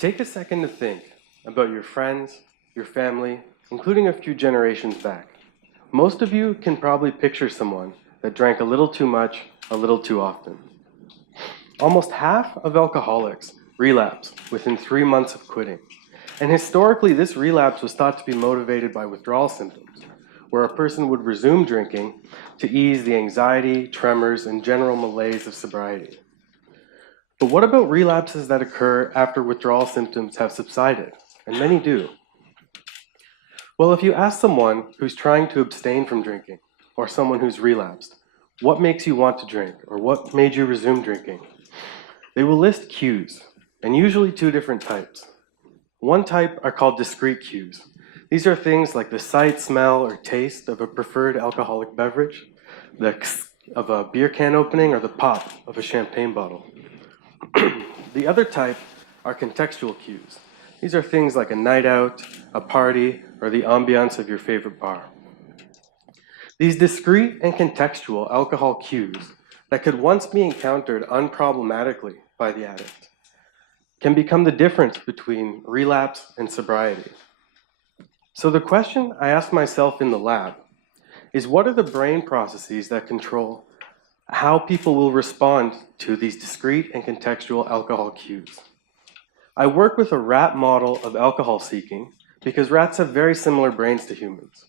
Take a second to think about your friends, your family, including a few generations back. Most of you can probably picture someone that drank a little too much, a little too often. Almost half of alcoholics relapse within 3 months of quitting. And historically, this relapse was thought to be motivated by withdrawal symptoms, where a person would resume drinking to ease the anxiety, tremors, and general malaise of sobriety. But what about relapses that occur after withdrawal symptoms have subsided? And many do. Well, if you ask someone who's trying to abstain from drinking, or someone who's relapsed, what makes you want to drink, or what made you resume drinking? They will list cues, and usually two different types. One type are called discrete cues. These are things like the sight, smell, or taste of a preferred alcoholic beverage, the kss of a beer can opening, or the pop of a champagne bottle. The other type are contextual cues. These are things like a night out, a party, or the ambiance of your favorite bar. These discrete and contextual alcohol cues that could once be encountered unproblematically by the addict can become the difference between relapse and sobriety. So the question I asked myself in the lab is, what are the brain processes that control how people will respond to these discrete and contextual alcohol cues? I work with a rat model of alcohol seeking because rats have very similar brains to humans.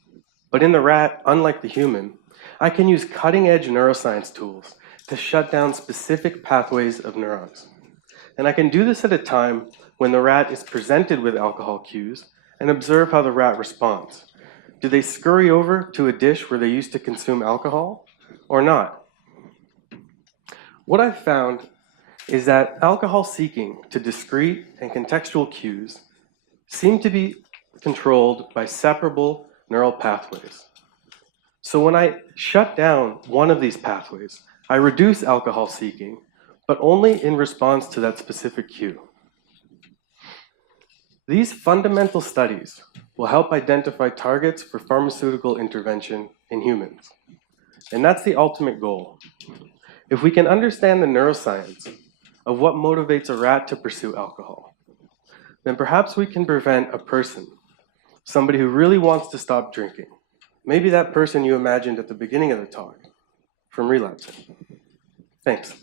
But in the rat, unlike the human, I can use cutting-edge neuroscience tools to shut down specific pathways of neurons. And I can do this at a time when the rat is presented with alcohol cues and observe how the rat responds. Do they scurry over to a dish where they used to consume alcohol or not? What I've found is that alcohol seeking to discrete and contextual cues seem to be controlled by separable neural pathways. So when I shut down one of these pathways, I reduce alcohol seeking, but only in response to that specific cue. These fundamental studies will help identify targets for pharmaceutical intervention in humans. And that's the ultimate goal. If we can understand the neuroscience of what motivates a rat to pursue alcohol, then perhaps we can prevent a person, somebody who really wants to stop drinking, maybe that person you imagined at the beginning of the talk, from relapsing. Thanks.